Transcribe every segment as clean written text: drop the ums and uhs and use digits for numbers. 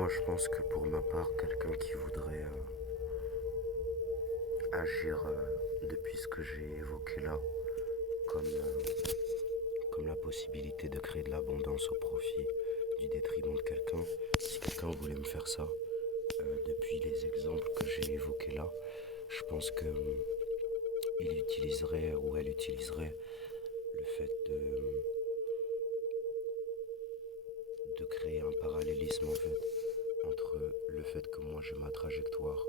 Moi, je pense que pour ma part, quelqu'un qui voudrait agir depuis ce que j'ai évoqué là, comme, comme la possibilité de créer de l'abondance au profit du détriment de quelqu'un, si quelqu'un voulait me faire ça, depuis les exemples que j'ai évoqués là, je pense que il utiliserait ou elle utiliserait le fait de créer un parallélisme en fait entre le fait que moi j'ai ma trajectoire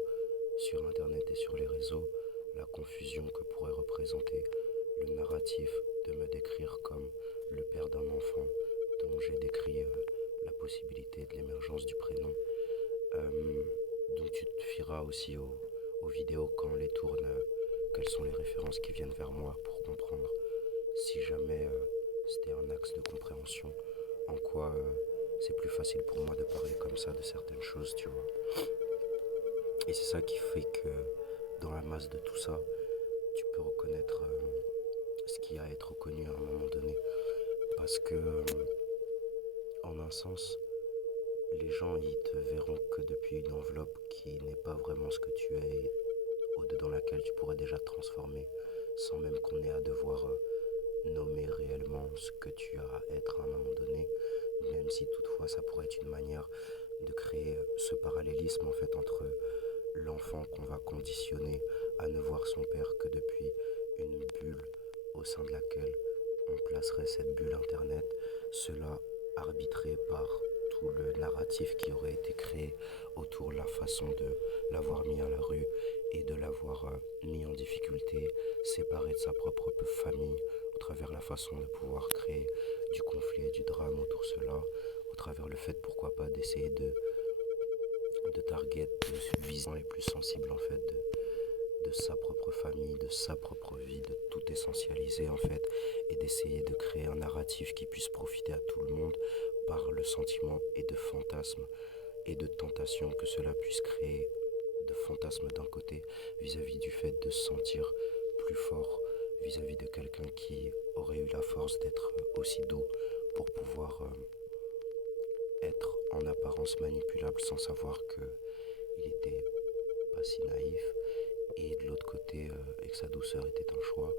sur internet et sur les réseaux, la confusion que pourrait représenter le narratif de me décrire comme le père d'un enfant dont j'ai décrit la possibilité de l'émergence du prénom. Euh, donc tu te fieras aussi aux vidéos quand on les tourne, quelles sont les références qui viennent vers moi pour comprendre si jamais c'était un axe de compréhension, en quoi c'est plus facile pour moi de parler comme ça de certaines choses, tu vois. Et c'est ça qui fait que dans la masse de tout ça, tu peux reconnaître ce qui a à être reconnu à un moment donné. Parce que, en un sens, les gens, ils te verront que depuis une enveloppe qui n'est pas vraiment ce que tu es, et dans laquelle tu pourrais déjà te transformer, sans même qu'on ait à devoir nommer réellement ce que tu as à être à un moment donné, même si toutefois ça pourrait être une manière de créer ce parallélisme en fait entre l'enfant qu'on va conditionner à ne voir son père que depuis une bulle au sein de laquelle on placerait cette bulle internet, cela arbitré par tout le narratif qui aurait été créé autour de la façon de l'avoir mis à la rue et de l'avoir mis en difficulté, séparé de sa propre famille, au travers la façon de pouvoir créer du conflit et du drame autour de cela, au travers le fait pourquoi pas d'essayer de target, de viser les plus sensibles en fait de sa propre famille, de sa propre vie, de tout essentialiser en fait et d'essayer de créer un narratif qui puisse profiter à tout le monde par le sentiment et de fantasme et de tentation que cela puisse créer, de fantasme d'un côté vis-à-vis du fait de se sentir plus fort vis-à-vis de quelqu'un qui aurait eu la force d'être aussi doux pour pouvoir être en apparence manipulable sans savoir que il était pas si naïf, et de l'autre côté et que sa douceur était un choix,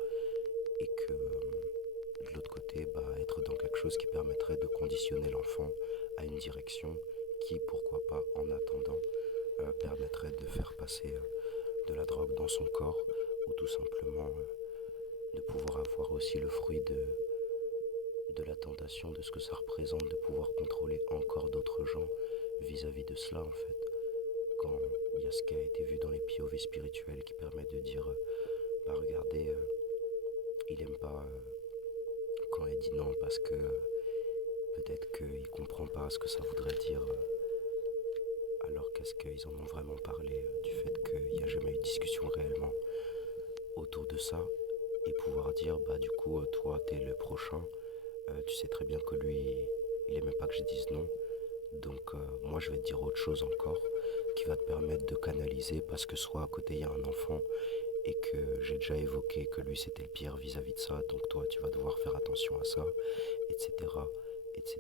et que de l'autre côté être dans quelque chose qui permettrait de conditionner l'enfant à une direction qui, pourquoi pas, en attendant, permettrait de faire passer de la drogue dans son corps, ou tout simplement de pouvoir avoir aussi le fruit de la tentation de ce que ça représente de pouvoir contrôler encore d'autres gens vis-à-vis de cela en fait. Quand il y a ce qui a été vu dans les POV spirituels qui permet de dire regardez, il aime pas quand elle dit non parce que peut-être qu'il comprend pas ce que ça voudrait dire, alors qu'est-ce qu'ils en ont vraiment parlé, du fait qu'il n'y a jamais eu de discussion réellement autour de ça, et pouvoir dire du coup toi t'es le prochain, tu sais très bien que lui il aimait pas que je dise non, donc moi je vais te dire autre chose encore qui va te permettre de canaliser, parce que soit à côté il y a un enfant et que j'ai déjà évoqué que lui c'était le pire vis-à-vis de ça, donc toi tu vas devoir faire attention à ça, etc. etc.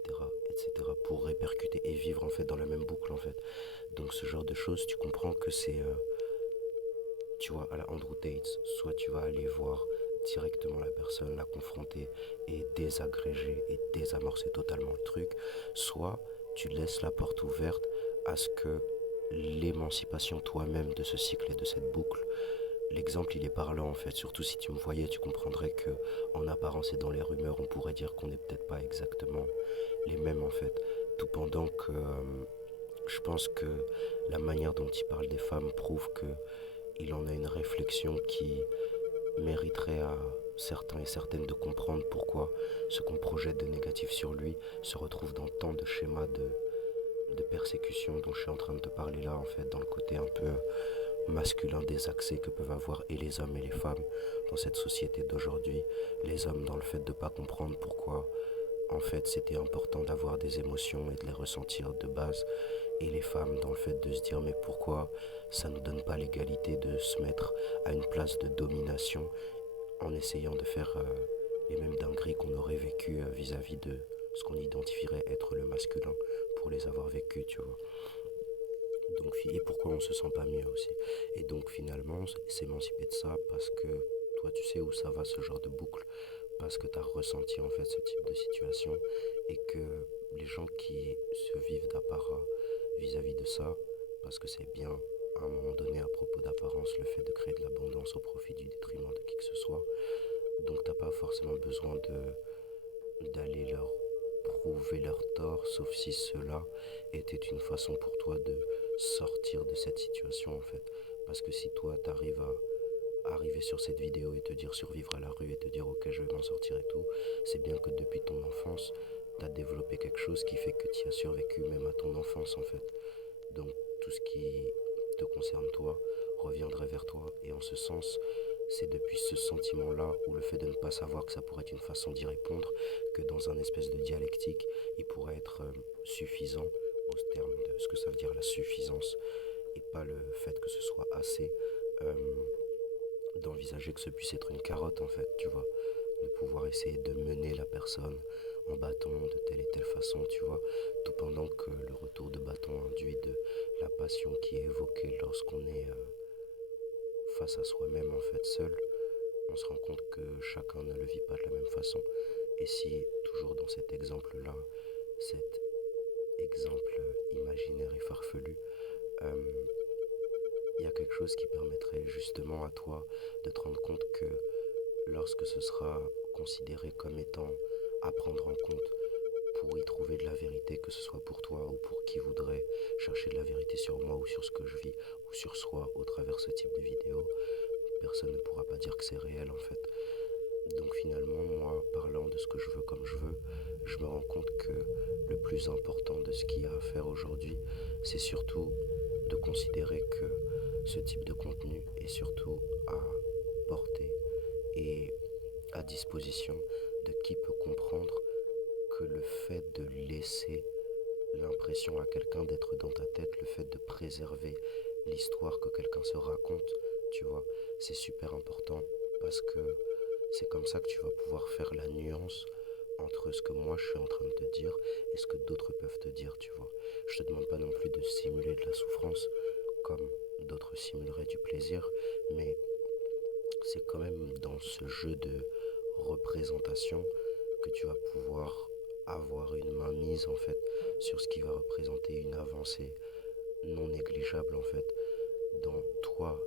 etc. pour répercuter et vivre en fait dans la même boucle en fait. Donc ce genre de choses, tu comprends que c'est, tu vois, à la Andrew Tate, soit tu vas aller voir directement la personne, la confronter et désagréger et désamorcer totalement le truc, soit tu laisses la porte ouverte à ce que l'émancipation toi-même de ce cycle et de cette boucle. L'exemple il est parlant en fait, surtout si tu me voyais tu comprendrais que en apparence et dans les rumeurs on pourrait dire qu'on n'est peut-être pas exactement les mêmes en fait, tout pendant que je pense que la manière dont il parle des femmes prouve que il en a une réflexion qui mériterait à certains et certaines de comprendre pourquoi ce qu'on projette de négatif sur lui se retrouve dans tant de schémas de persécution dont je suis en train de te parler là en fait, dans le côté un peu masculin désaxé que peuvent avoir et les hommes et les femmes dans cette société d'aujourd'hui. Les hommes dans le fait de ne pas comprendre pourquoi en fait c'était important d'avoir des émotions et de les ressentir de base, et les femmes dans le fait de se dire mais pourquoi ça ne nous donne pas l'égalité de se mettre à une place de domination en essayant de faire les mêmes dingueries qu'on aurait vécu vis-à-vis de ce qu'on identifierait être le masculin pour les avoir vécues, tu vois. Et pourquoi on se sent pas mieux aussi. Et donc finalement, s'émanciper de ça parce que toi tu sais où ça va ce genre de boucle, parce que tu as ressenti en fait ce type de situation et que les gens qui se vivent d'apparat vis-à-vis de ça, parce que c'est bien à un moment donné à propos d'apparence le fait de créer de l'abondance au profit du détriment de qui que ce soit, donc t'as pas forcément besoin d'aller leur prouver leur tort, sauf si cela était une façon pour toi de sortir de cette situation en fait. Parce que si toi t'arrives à arriver sur cette vidéo et te dire survivre à la rue et te dire ok je vais m'en sortir et tout, c'est bien que depuis ton enfance t'as développé quelque chose qui fait que tu as survécu même à ton enfance en fait. Donc tout ce qui te concerne toi reviendrait vers toi et en ce sens c'est depuis ce sentiment-là ou le fait de ne pas savoir que ça pourrait être une façon d'y répondre que dans un espèce de dialectique il pourrait être suffisant au terme de ce que ça veut dire la suffisance et pas le fait que ce soit assez euh, d'envisager que ce puisse être une carotte en fait, tu vois, de pouvoir essayer de mener la personne en bâton de telle et telle façon, tu vois, tout pendant que le retour de bâton induit de la passion qui est évoquée lorsqu'on est face à soi-même en fait seul, on se rend compte que chacun ne le vit pas de la même façon. Et si, toujours dans cet exemple-là, cet exemple imaginaire et farfelu, euh, il y a quelque chose qui permettrait justement à toi de te rendre compte que lorsque ce sera considéré comme étant à prendre en compte pour y trouver de la vérité, que ce soit pour toi ou pour qui voudrait chercher de la vérité sur moi ou sur ce que je vis ou sur soi au travers ce type de vidéo, personne ne pourra pas dire que c'est réel en fait. Donc finalement, moi, parlant de ce que je veux comme je me rends compte que le plus important de ce qu'il y a à faire aujourd'hui, c'est surtout de considérer que ce type de contenu est surtout à portée et à disposition de qui peut comprendre que le fait de laisser l'impression à quelqu'un d'être dans ta tête, le fait de préserver l'histoire que quelqu'un se raconte, tu vois, c'est super important parce que c'est comme ça que tu vas pouvoir faire la nuance entre ce que moi je suis en train de te dire et ce que d'autres peuvent te dire, tu vois. Je te demande pas non plus de simuler de la souffrance comme d'autres simuleraient du plaisir, mais c'est quand même dans ce jeu de représentation que tu vas pouvoir avoir une main mise en fait sur ce qui va représenter une avancée non négligeable en fait dans toi,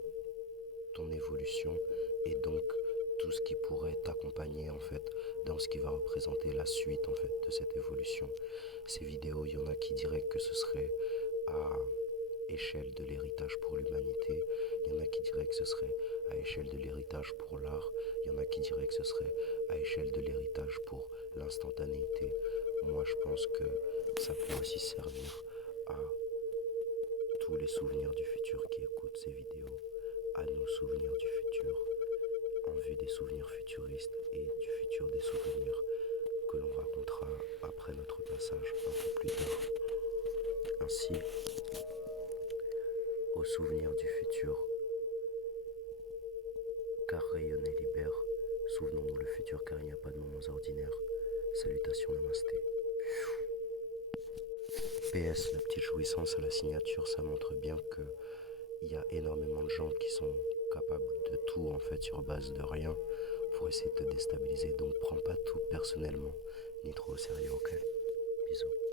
ton évolution et donc tout ce qui pourrait t'accompagner en fait dans ce qui va représenter la suite en fait de cette évolution. Ces vidéos, il y en a qui diraient que ce serait à échelle de l'héritage pour l'humanité, il y en a qui diraient que ce serait à échelle de l'héritage pour l'art, il y en a qui diraient que ce serait à échelle de l'héritage pour l'instantanéité. Moi je pense que ça peut aussi servir à tous les souvenirs du futur qui écoutent ces vidéos, à nos souvenirs du futur, en vue des souvenirs futuristes et du futur des souvenirs que l'on racontera après notre passage un peu plus tard. Ainsi, aux souvenirs du futur, car rayonner libère, souvenons-nous le futur car il n'y a pas de moments ordinaires. Salutations, namasté. PS, la petite jouissance à la signature, ça montre bien que il y a énormément de gens qui sont capables de tout en fait sur base de rien pour essayer de te déstabiliser. Donc prends pas tout personnellement, ni trop au sérieux, ok? Bisous.